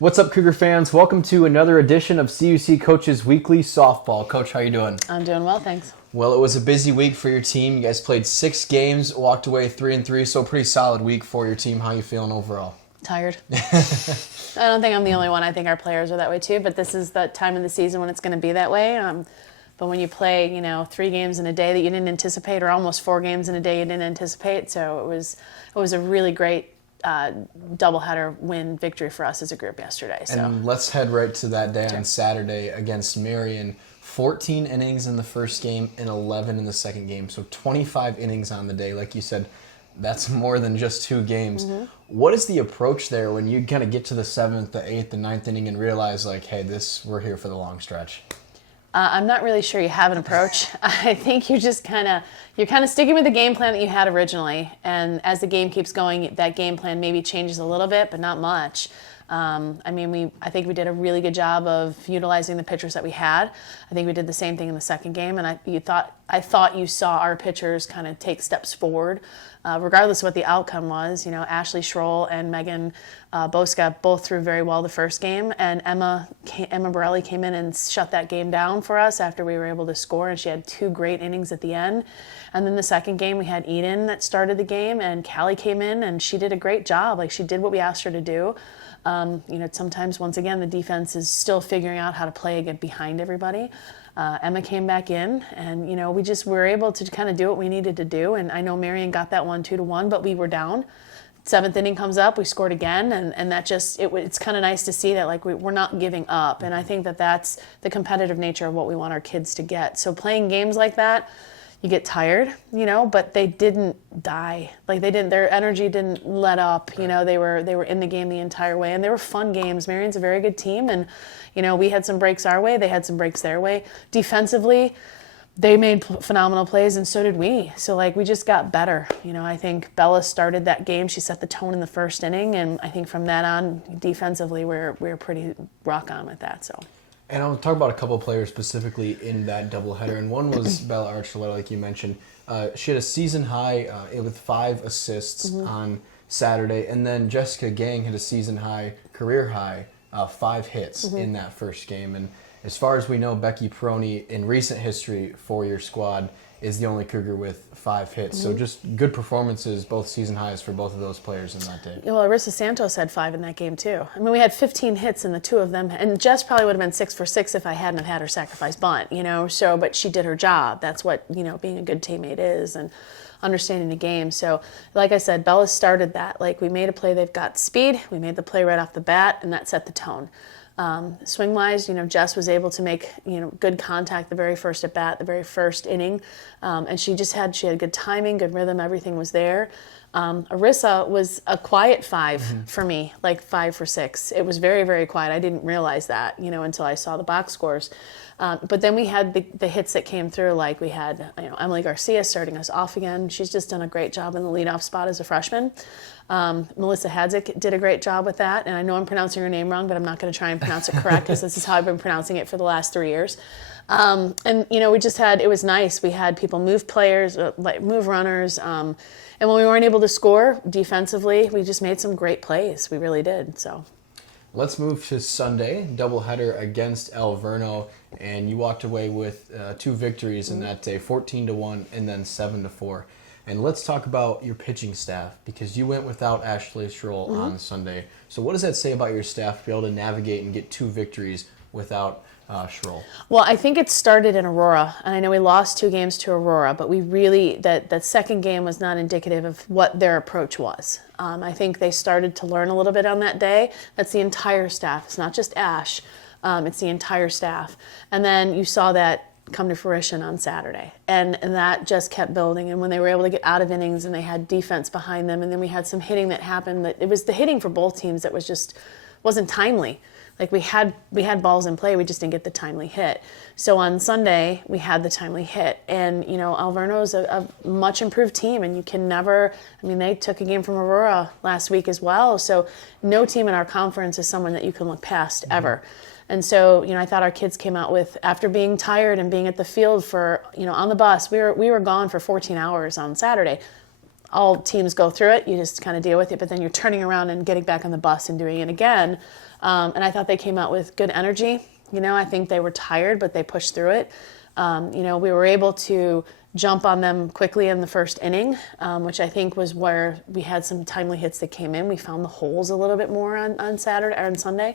What's up, Cougar fans? Welcome to another edition of CUC Coach's Weekly Softball. Coach, how you doing? I'm doing well, thanks. Well, it was a busy week for your team. You guys played 6 games, walked away 3-3, so a pretty solid week for your team. How you feeling overall? Tired. I don't think I'm the only one. I think our players are that way too, but this is the time of the season when it's going to be that way. But when you play, 3 games in a day that you didn't anticipate, or almost 4 games in a day you didn't anticipate, so it was a really great doubleheader win victory for us as a group yesterday. So. And let's head right to that day on Saturday against Marion. 14 innings in the first game and 11 in the second game, so 25 innings on the day. Like you said, that's more than just 2 games. Mm-hmm. What is the approach there when you kind of get to the 7th, the 8th, the 9th inning and realize, like, hey, we're here for the long stretch? I'm not really sure you have an approach. I think you're just kind of sticking with the game plan that you had originally, and as the game keeps going, that game plan maybe changes a little bit, but not much. I think we did a really good job of utilizing the pitchers that we had. I think we did the same thing in the second game, and I thought you saw our pitchers kind of take steps forward, regardless of what the outcome was. Ashley Schroll and Megan Boska both threw very well the first game, and Emma Borelli came in and shut that game down for us after we were able to score, and she had 2 great innings at the end. And then the second game, we had Eden that started the game, and Callie came in, and she did a great job. Like, she did what we asked her to do. Sometimes, once again, the defense is still figuring out how to play again behind everybody. Emma came back in, and we were able to kind of do what we needed to do. And I know Marion got that one 2-1, but we were down. 7th inning comes up, we scored again, and that it's kind of nice to see that, like, we're not giving up. And I think that that's the competitive nature of what we want our kids to get. So playing games like that, you get tired, but they didn't die. Like, their energy didn't let up. They were in the game the entire way, and they were fun games. Marion's a very good team, and we had some breaks our way, they had some breaks their way. Defensively, they made phenomenal plays, and so did we. So, we just got better. I think Bella started that game. She set the tone in the first inning, and I think from that on, defensively, we're pretty rock on with that. So. And I'll talk about a couple of players specifically in that doubleheader. And one was Bella Archuleta, like you mentioned. She had a season high with 5 assists on Saturday. And then Jessica Gang had a season high, career high, 5 hits in that first game. And as far as we know, Becky Peroni, in recent history for your squad, is the only Cougar with 5 hits. So just good performances, both season highs for both of those players in that day. Well, Arissa Santos had 5 in that game too. We had 15 hits in the 2 of them, and Jess probably would have been 6 for 6 if I hadn't have had her sacrifice bunt, but she did her job. That's what, being a good teammate is, and understanding the game. So, like I said, Bella started that. We made a play, they've got speed, we made the play right off the bat, and that set the tone. Swing-wise, Jess was able to make, good contact the very first at bat, the very first inning, and she had good timing, good rhythm, everything was there. Arissa was a quiet 5 for me, 5 for 6. It was very, very quiet. I didn't realize that, until I saw the box scores. But then we had the hits that came through, we had Emily Garcia starting us off again. She's just done a great job in the leadoff spot as a freshman. Melissa Hadzik did a great job with that, and I know I'm pronouncing her name wrong, but I'm not going to try and pronounce it correct because this is how I've been pronouncing it for the last 3 years. It was nice. We had people move players, move runners, and when we weren't able to score defensively, we just made some great plays. We really did. So. Let's move to Sunday, doubleheader against El Verno, and you walked away with 2 victories in that day, 14-1 and then 7-4. And let's talk about your pitching staff, because you went without Ashley Schroll on Sunday. So what does that say about your staff to be able to navigate and get 2 victories without Schroll? Well, I think it started in Aurora, and I know we lost 2 games to Aurora, but we really, that second game was not indicative of what their approach was. I think they started to learn a little bit on that day. That's the entire staff. It's not just Ash. It's the entire staff. And then you saw that come to fruition on Saturday, and that just kept building. And when they were able to get out of innings and they had defense behind them, and then we had some hitting that happened, that it was the hitting for both teams that wasn't timely. We had balls in play, we just didn't get the timely hit. So on Sunday we had the timely hit, and Alverno's a much improved team, and you can never, they took a game from Aurora last week as well, so no team in our conference is someone that you can look past ever. And so, I thought our kids came out with, after being tired and being at the field for, on the bus, we were gone for 14 hours on Saturday. all teams go through it. You just kind of deal with it, but then you're turning around and getting back on the bus and doing it again. And I thought they came out with good energy. I think they were tired, but they pushed through it. We were able to jump on them quickly in the first inning, which I think was where we had some timely hits that came in. We found the holes a little bit more on Saturday or on Sunday.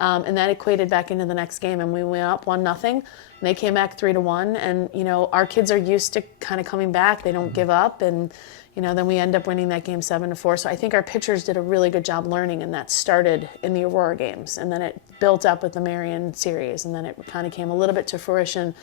And that equated back into the next game, and we went up 1-0. And they came back 3-1. And our kids are used to kind of coming back. They don't give up, and then we end up winning that game 7-4. So I think our pitchers did a really good job learning, and that started in the Aurora games, and then it built up with the Marion series, and then it kind of came a little bit to fruition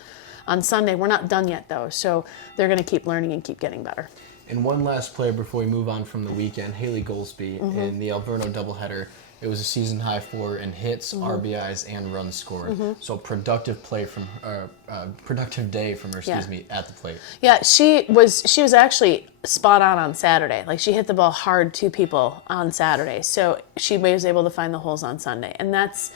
on Sunday. We're not done yet though, so they're going to keep learning and keep getting better. And one last player before we move on from the weekend, Haley Goldsby in the Alverno doubleheader. It was a season high for in hits, RBIs, and runs scored. So productive day from her. At the plate. Yeah, she was actually spot on Saturday. Like, she hit the ball hard to people on Saturday, so she was able to find the holes on Sunday, and that's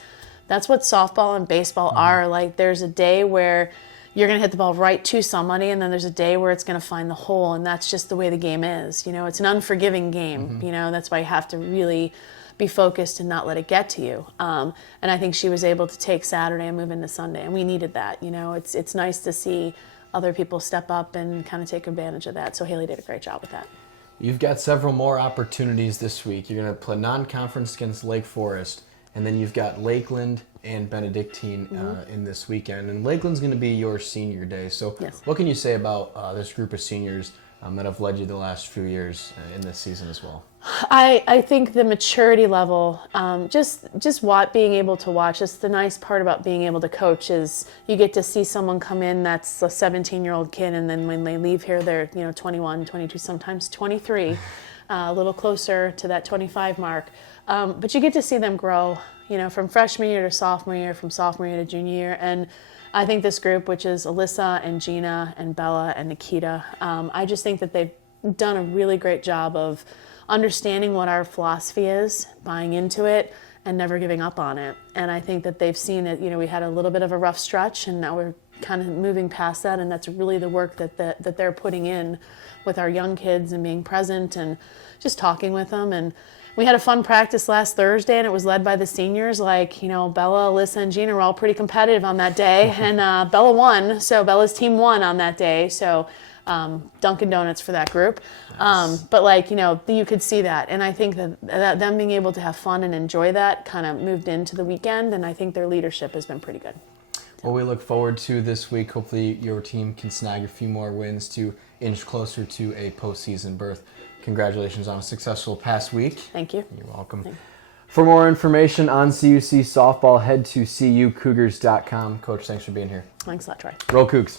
what softball and baseball are. Like, there's a day where you're going to hit the ball right to somebody, and then there's a day where it's going to find the hole, and that's just the way the game is. It's an unforgiving game. That's why you have to really be focused and not let it get to you. And I think she was able to take Saturday and move into Sunday, and we needed that. It's nice to see other people step up and kind of take advantage of that. So Haley did a great job with that. You've got several more opportunities this week. You're going to play non-conference against Lake Forest, and then you've got Lakeland and Benedictine in this weekend. And Lakeland's going to be your senior day. So yes. What can you say about this group of seniors that have led you the last few years in this season as well? I think the maturity level, just being able to watch, that's the nice part about being able to coach, is you get to see someone come in that's a 17-year-old kid, and then when they leave here, they're 21, 22, sometimes 23, a little closer to that 25 mark. But you get to see them grow, from freshman year to sophomore year, from sophomore year to junior year. And I think this group, which is Alyssa and Gina and Bella and Nikita, I just think that they've done a really great job of understanding what our philosophy is, buying into it, and never giving up on it. And I think that they've seen it. We had a little bit of a rough stretch, and now we're kind of moving past that, and that's really the work that they're putting in with our young kids and being present and just talking with them. And we had a fun practice last Thursday, and it was led by the seniors. Bella, Alyssa, and Gina were all pretty competitive on that day, and Bella won, so Bella's team won on that day. So Dunkin' Donuts for that group. Nice. But you could see that. And I think that them being able to have fun and enjoy that kind of moved into the weekend. And I think their leadership has been pretty good. Well, we look forward to this week. Hopefully your team can snag a few more wins to inch closer to a postseason berth. Congratulations on a successful past week. Thank you. You're welcome. Thanks. For more information on CUC Softball, head to cucougars.com. Coach, thanks for being here. Thanks a lot, Troy. Roll Cougs.